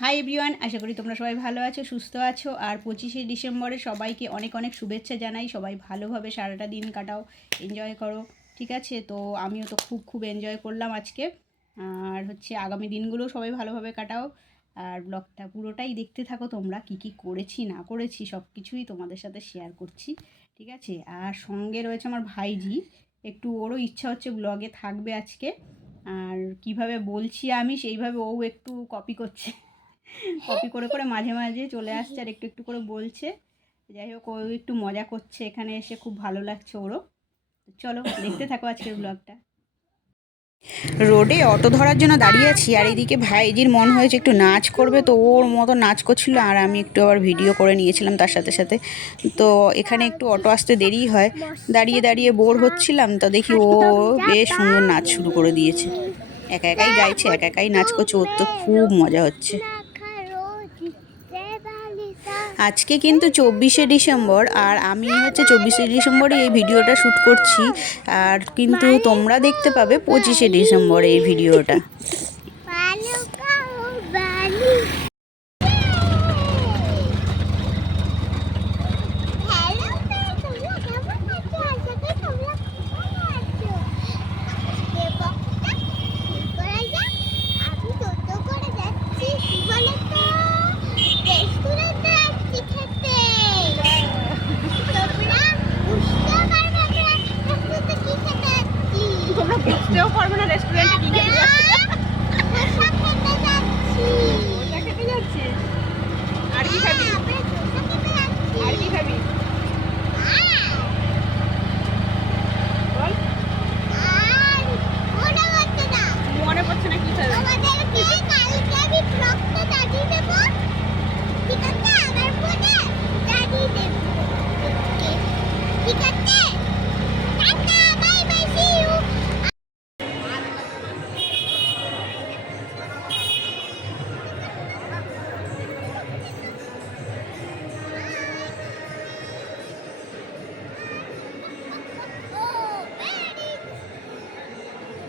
Hi everyone আশা করি তোমরা সবাই ভালো আছো, সুস্থ আছো, আর পঁচিশে ডিসেম্বরে সবাইকে অনেক অনেক শুভেচ্ছা জানাই। সবাই ভালোভাবে সারাটা দিন কাটাও এনজয় করো, ঠিক আছে? তো আমিও তো খুব খুব এনজয় করলাম আজকে। আর হচ্ছে আগামী দিনগুলো সবাই ভালোভাবে কাটাও। আর ব্লগটা পুরোটাই দেখতে থাকো তোমরা, কি কি করেছি, না করেছি সব কিছুই তোমাদের সাথে শেয়ার করছি, ঠিক আছে? আর সঙ্গে রয়েছে আমার ভাইজি, একটু ওরও ইচ্ছা হচ্ছে ব্লগে থাকবে আজকে। আর কীভাবে বলছি আমি, সেইভাবে ও একটু কপি করছে। কপি করে করে মাঝে মাঝে চলে আসছে আর একটু একটু করে বলছে। যাই হোক, ও একটু মজা করছে। এখানে এসে খুব ভালো লাগছে ওরও। চলো, দেখতে থাকো আজকের ব্লগটা রোডে অটো ধরার জন্য দাঁড়িয়ে আছি, আর এদিকে ভাইজির মন হয়েছে একটু নাচ করবে, তো ওর মতো নাচ করছিল, আর আমি একটু আবার ভিডিও করে নিয়েছিলাম তার সাথে সাথে। তো এখানে একটু অটো আসতে দেরি হয়। দাঁড়িয়ে দাঁড়িয়ে বোর হচ্ছিলাম, তো দেখি ও বেশ সুন্দর নাচ শুরু করে দিয়েছে। একা একাই গাইছে, একা একাই নাচ করছে, ওর তো খুব মজা হচ্ছে। আজকে কিন্তু চব্বিশে ডিসেম্বর আর আমি হচ্ছে চব্বিশে ডিসেম্বরে এই ভিডিওটা শ্যুট করছি। আর কিন্তু তোমরা দেখতে পাবে পঁচিশে ডিসেম্বরে এই ভিডিওটা।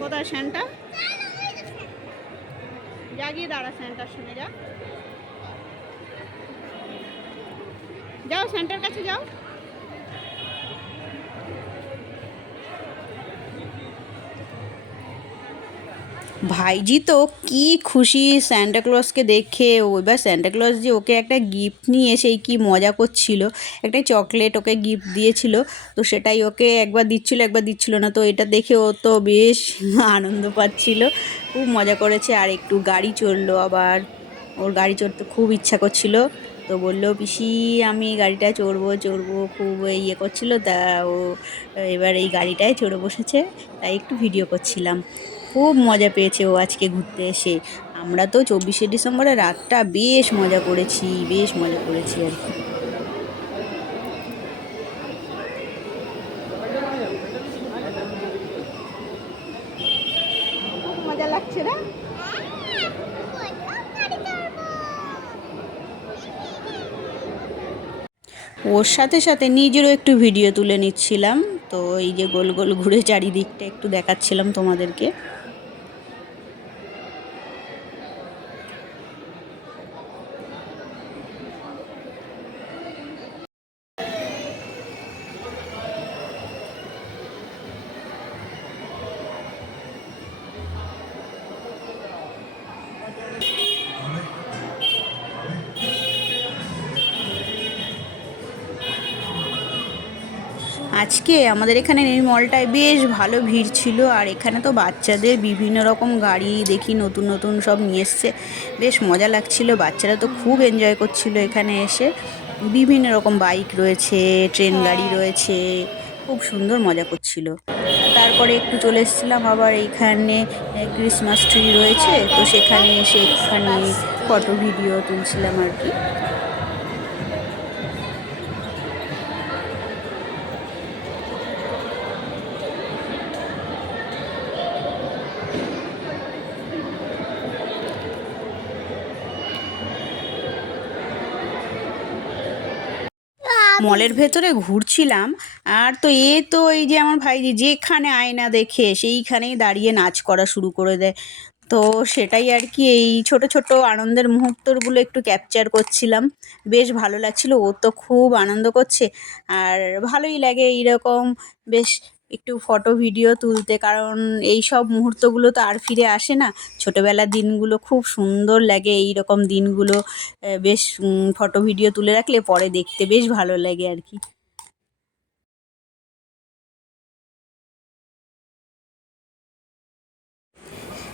কোথায় স্যান্টা? জাগিয়ে দাঁড়া স্যান্টার শুনে যা যাও সেন্টার কাছে যাও। ভাইজি তো কি খুশি স্যান্টা ক্লজকে দেখে। ও এবার স্যান্টা ক্লজ যে ওকে একটা গিফট নিয়ে সেই কি মজা করছিল। একটা চকলেট ওকে গিফট দিয়েছিল। তো সেটাই ওকে একবার দিচ্ছিল একবার দিচ্ছিল না। তো এটা দেখে ও তো বেশ আনন্দ পাচ্ছিল। খুব মজা করেছে। আর একটু গাড়ি চড়লো আবার। ওর গাড়ি চড়তে খুব ইচ্ছা করছিল। তো বলল, পিসি, আমি গাড়িটা চড়বো চড়বো। খুব ইয়ে করছিল। তা ও এবার এই গাড়িটায় চড়ে বসেছে। তাই একটু ভিডিও করছিলাম। খুব মজা পেয়েছে ও আজকে ঘুরতে এসে। আমরা তো চব্বিশে ডিসেম্বরে রাতটা বেশ মজা করেছি বেশ মজা করেছি আর কি। মজা লাগছে না? ওর সাথে সাথে নিজেরও একটু ভিডিও তুলে নিচ্ছিলাম। তো এই যে গোল গোল ঘুরে চারিদিকটা একটু দেখাচ্ছিলাম তোমাদেরকে। আজকে আমাদের এখানে এই মলটায় বেশ ভালো ভিড় ছিল আর এখানে তো বাচ্চাদের বিভিন্ন রকম গাড়ি দেখি নতুন নতুন সব নিয়ে এসছে। বেশ মজা লাগছিল বাচ্চারা তো খুব এনজয় করছিল এখানে এসে। বিভিন্ন রকম বাইক রয়েছে ট্রেন গাড়ি রয়েছে খুব সুন্দর মজা করছিল। তারপরে একটু চলে এসেছিলাম আবার এইখানে ক্রিসমাস ট্রি রয়েছে তো সেখানে এসে একটুখানি ফটো ভিডিও তুলছিলাম আর কি। মলের ভেতরে ঘুরছিলাম, আর তো এ তো এই যে আমার ভাই যেখানে আয়না দেখে সেইখানেই দাঁড়িয়ে নাচ করা শুরু করে দেয়। তো সেটাই আর কি, এই ছোট ছোট আনন্দের মুহূর্তগুলো একটু ক্যাপচার করছিলাম। বেশ ভালো লাগছিল, ও তো খুব আনন্দ করছে, আর ভালোই লাগে এইরকম, বেশ একটু ফটো ভিডিও তুলতে, কারণ এই সব মুহূর্তগুলো তো আর ফিরে আসে না। ছোটোবেলার দিনগুলো খুব সুন্দর লাগে এই রকম দিনগুলো বেশ ফটো ভিডিও তুলে রাখলে পরে দেখতে বেশ ভালো লাগে আর কি।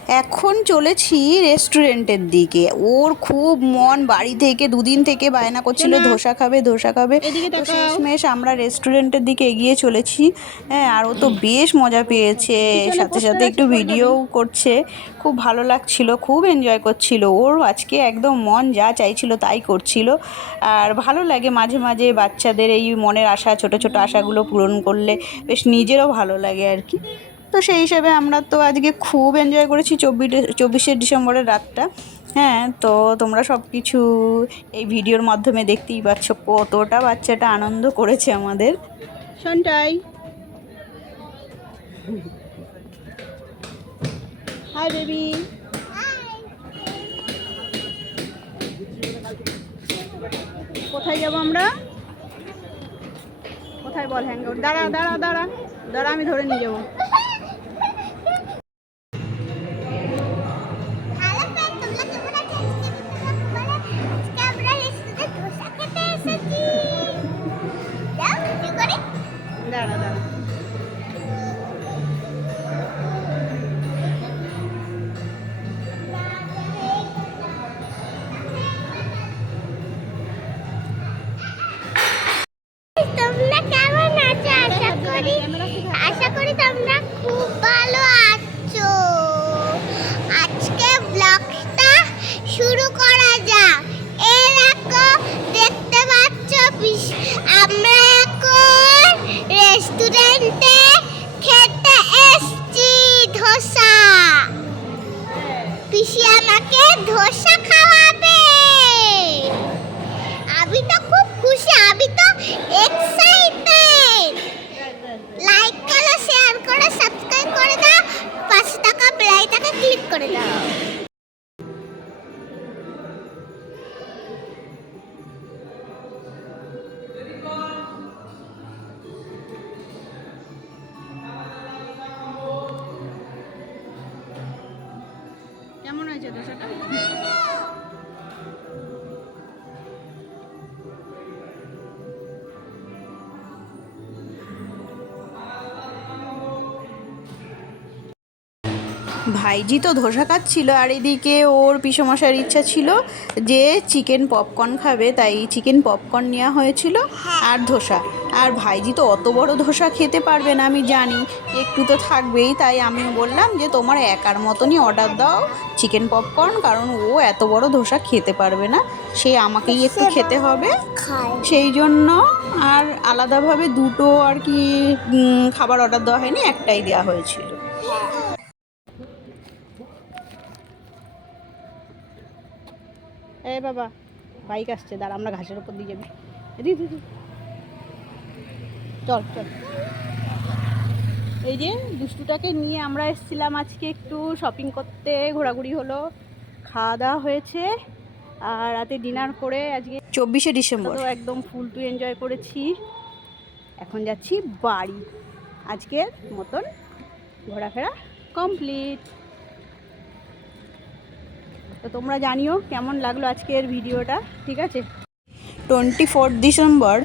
এখন চলেছি রেস্টুরেন্টের দিকে। ওর খুব মন বাড়ি থেকে দুদিন থেকে বায়না করছিল ধোসা খাবে ধোসা খাবে। তো শেষমেশ আমরা রেস্টুরেন্টের দিকে এগিয়ে চলেছি। হ্যাঁ আর ও তো বেশ মজা পেয়েছে। সাথে সাথে একটু ভিডিও করছে। খুব ভালো লাগছিল খুব এনজয় করছিল। ওর আজকে একদম মন যা চাইছিল তাই করছিল। আর ভালো লাগে মাঝে মাঝে বাচ্চাদের এই মনের আশা ছোট ছোট আশাগুলো পূরণ করলে বেশ নিজেরও ভালো লাগে আর কি। তো সেই হিসেবে আমরা তো আজকে খুব এনজয় করেছি চব্বিশে চব্বিশে ডিসেম্বরের রাতটা। হ্যাঁ তো তোমরা সব কিছু এই ভিডিওর মাধ্যমে দেখতেই পাচ্ছ কতটা বাচ্চাটা আনন্দ করেছে আমাদের। সন্টাই হাই বেবি কোথায় যাব আমরা? কোথায় বল হ্যাং দাঁড়া দাঁড়া দাঁড়া। দাঁড়া, আমি ধরে নিয়ে যাব। দাঁড়া দাঁড়া। আশা করি তোমরা খুব ভালো আছো। আজকে ব্লগটা শুরু করা যাক। এই দেখতে পাচ্ছ আমরা estudiante. 就是赶 ভাইজি তো ধোসা খাচ্ছিল আর এদিকে ওর পিসমশার ইচ্ছা ছিল যে চিকেন পপকর্ন খাবে তাই চিকেন পপকর্ন নেওয়া হয়েছিল আর ধোসা। আর ভাইজি তো অত বড় ধোসা খেতে পারবে না আমি জানি। একটু তো থাকবেই তাই আমি বললাম যে তোমার একার মতনই অর্ডার দাও চিকেন পপকর্ন কারণ ও এত বড় ধোসা খেতে পারবে না। সে আমাকেই একটু খেতে হবে। সেই জন্য আর আলাদাভাবে দুটো আর কি খাবার অর্ডার দেওয়া হয়নি একটাই দেওয়া হয়েছিল। এই বাবা বাইক আসছে দাঁড়া আমরা ঘাসের উপর দিয়ে যাবি। চল চল। এই যে দুষ্টুটাকে নিয়ে আমরা এসেছিলাম আজকে একটু শপিং করতে ঘোরাঘুরি হলো। খাওয়া দাওয়া হয়েছে আর রাতে ডিনার করে আজকে চব্বিশে ডিসেম্বর। একদম ফুল টু এনজয় করেছি। এখন যাচ্ছি বাড়ি। আজকের মতন ঘোরাফেরা কমপ্লিট তো তোমরা জানিও কেমন লাগল আজকের ভিডিওটা ঠিক আছে? টোয়েন্টি ফোর্থ ডিসেম্বর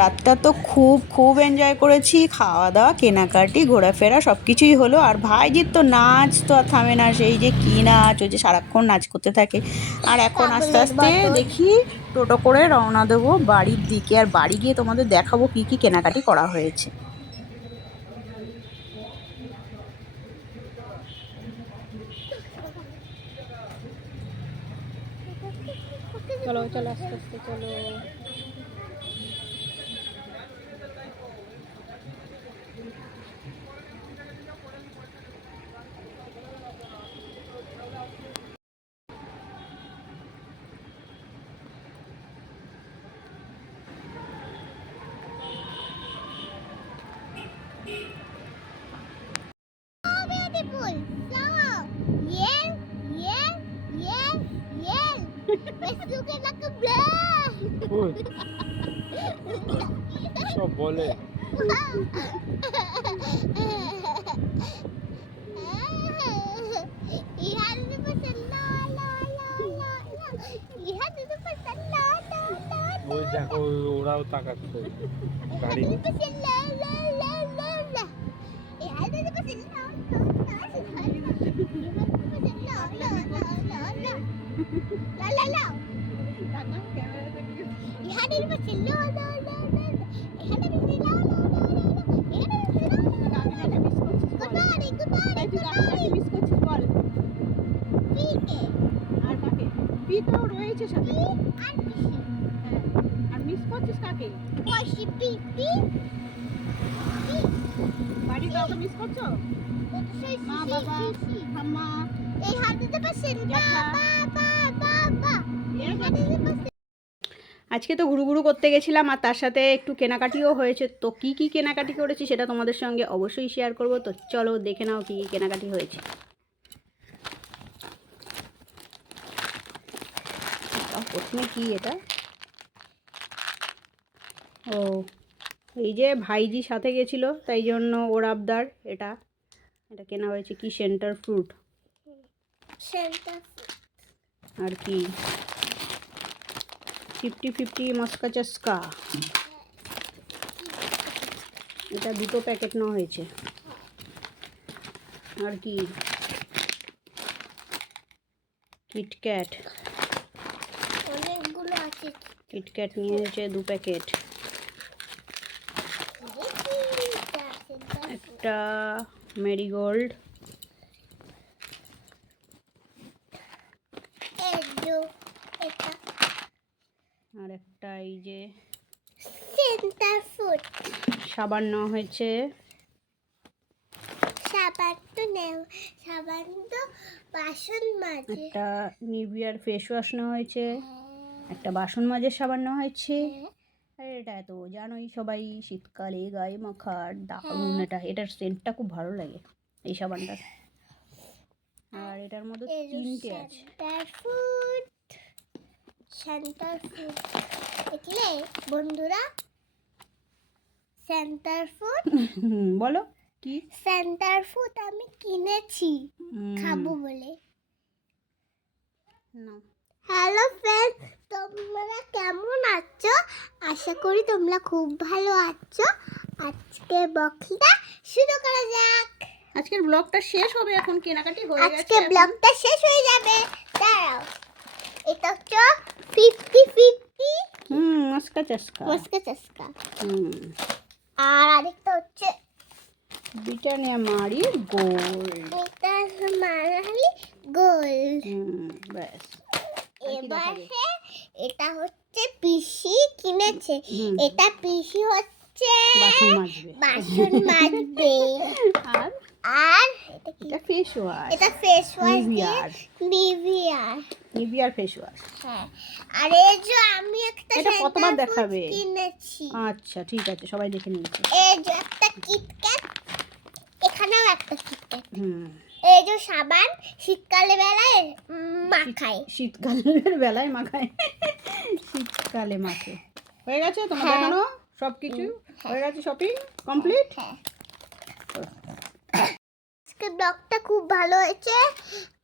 রাতটা তো খুব খুব এনজয় করেছি খাওয়া দাওয়া কেনাকাটি ঘোরাফেরা সব কিছুই হলো। আর ভাইজির তো নাচ তো আর থামে না সেই যে কী নাচ ওই যে সারাক্ষণ নাচ করতে থাকে। আর এখন আস্তে আস্তে দেখি টোটো করে রওনা দেবো বাড়ির দিকে। আর বাড়ি গিয়ে তোমাদের দেখাবো কী কী কেনাকাটি করা হয়েছে। চলো চলো আস্তে আস্তে চলো। ফেসবুকে নাকি ব্লা ওই, সব বলে ইহার দিবে লা লা লা লা লা ইহার দিবে লা লা লা লা ওই দেখো ওই ওরাও তাকাচ্ছে গাড়ি আজকে তো ঘুরু ঘুরু করতে গেছিলাম আর তার সাথে একটু কেনাকাটিও হয়েছে। তো কি কি কেনাকাটি করেছি সেটা তোমাদের সঙ্গে অবশ্যই শেয়ার করব। তো চলো দেখে নাও কি কি কেনাকাটি হয়েছে। প্রথমে কি এটা? ও এই যে ভাইজি সাথে গেছিল তাই জন্য ওর আবদার এটা। এটা কেনা হয়েছে কি? Center Fruit. আর কি? Fifty fifty Maska Chaska. এটা দুটো প্যাকেট নেওয়া হয়েছে। আর কি? কিটক্যাট অনেকগুলো আছে। কিটক্যাট নিয়ে হয়েছে দু প্যাকেট। একটা মেরিগোল্ড। এটা। আর একটা এই যে সেন্টার ফুড। সাবান নেওয়া হয়েছে। সাবান তো সাবান তো বাসন মাঝে একটা নিভিয়ার ফেস ওয়াশ নেওয়া হয়েছে। একটা বাসন মাজার সাবান নেওয়া হয়েছে। আর এটা তো জানোই সবাই শীতকালে গায়ে মাখার দারুণ এটা এটার সেন্টটা খুব ভালো লাগে এই সাবানটা। আর এটার মধ্যে তিনটে আছে। সেন্টার ফুড দেখলে বন্ধুরা? সেন্টার ফুড বলো কি? সেন্টার ফুড আমি কিনেছি। খাব বলে। হ্যালো ফ্রেন্ড তোমরা কেমন আছো? আশা করি তোমরা খুব ভালো আছো। আজকে বকটা শুরু করা যাক। আজকের ব্লগটা শেষ হবে এখন কেনাকাটি হয়ে গেছে আজকে ব্লগটা শেষ হয়ে যাবে। দাঁড়াও। এটা হচ্ছে ফিফটি ফিফটি হুম মস্কা চস্কা। মস্কা চস্কা। হুম। আর আরেকটা হচ্ছে ব্রিটানিয়া মারি গোল্ড এটা মারালি গোল হুম ব্যাস আর কি দেখাবে? এবারে এটা হচ্ছে পিসি কিনেছে। এটা পিসি হচ্ছে বাসন মাজবে। বাসন মাজবে। আর? আর এটা ফেস ওয়াশ এটা ফেস ওয়াশ নিভিয়ার নিভিয়ার ফেস ওয়াশ হ্যাঁ। আর এই যে আমি একটা এটা কতবার দেখাবে? কিনেছি। আচ্ছা ঠিক আছে সবাই দেখে নিয়েছে। এই যে একটা কিটক্যাট এখানেও একটা কিটক্যাট হুম। এই যে সাবান শীতকালে বেলায় মাখায়। শীতকালের বেলায় মাখায়। শীতকালে মাখে। হয়ে গেছে তোমার হ্যাঁ। দেখানো সব কিছু হয়ে। গেছে শপিং কমপ্লিট হ্যাঁ। আজকে ব্লগটা খুব ভালো হয়েছে।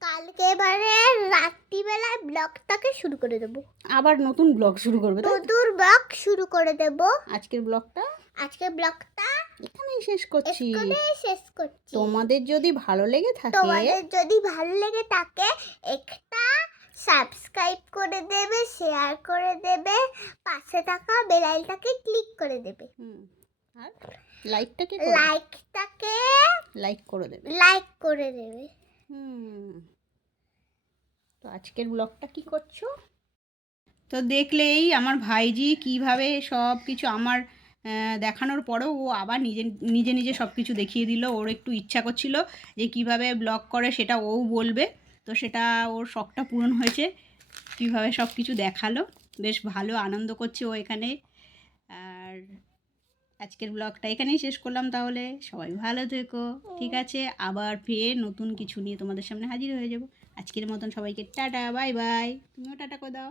কালকে এবারে রাত্রিবেলায় ব্লগটাকে শুরু করে দেবো। আবার নতুন ব্লগ শুরু করবে নতুন ব্লগ শুরু করে দেব। আজকের ব্লগটা আজকে ব্লগটা এখানেই শেষ করছি। শেষ করছি। তোমাদের যদি ভালো লেগে থাকে তোমাদের যদি ভালো লেগে থাকে একটা সাবস্ক্রাইব করে দেবে শেয়ার করে দেবে পাশে থাকা বেলাইলটাকে ক্লিক করে দেবে। হুম, আর লাইকটাকে লাইকটাকে লাইক করে দেবে। লাইক করে দেবে। হুম তো আজকের ব্লগটা কি করছ? তো দেখলেই আমার ভাইজি কীভাবে সব কিছু আমার দেখানোর পরেও ও আবার নিজে নিজে নিজে সব কিছু দেখিয়ে দিল। ওর একটু ইচ্ছা করছিল যে কীভাবে ব্লগ করে সেটা ও বলবে। তো সেটা ওর শখটা পূরণ হয়েছে। কীভাবে সব কিছু দেখাল। বেশ ভালো আনন্দ করছে ও এখানে। আর আজকের ব্লগটা এখানেই শেষ করলাম তাহলে। সবাই ভালো থেকো। ঠিক আছে? আবার ফের নতুন কিছু নিয়ে তোমাদের সামনে হাজির হয়ে যাব। আজকের মতন সবাইকে টাটা, বাই বাই। তুমিও টাটা করে দাও।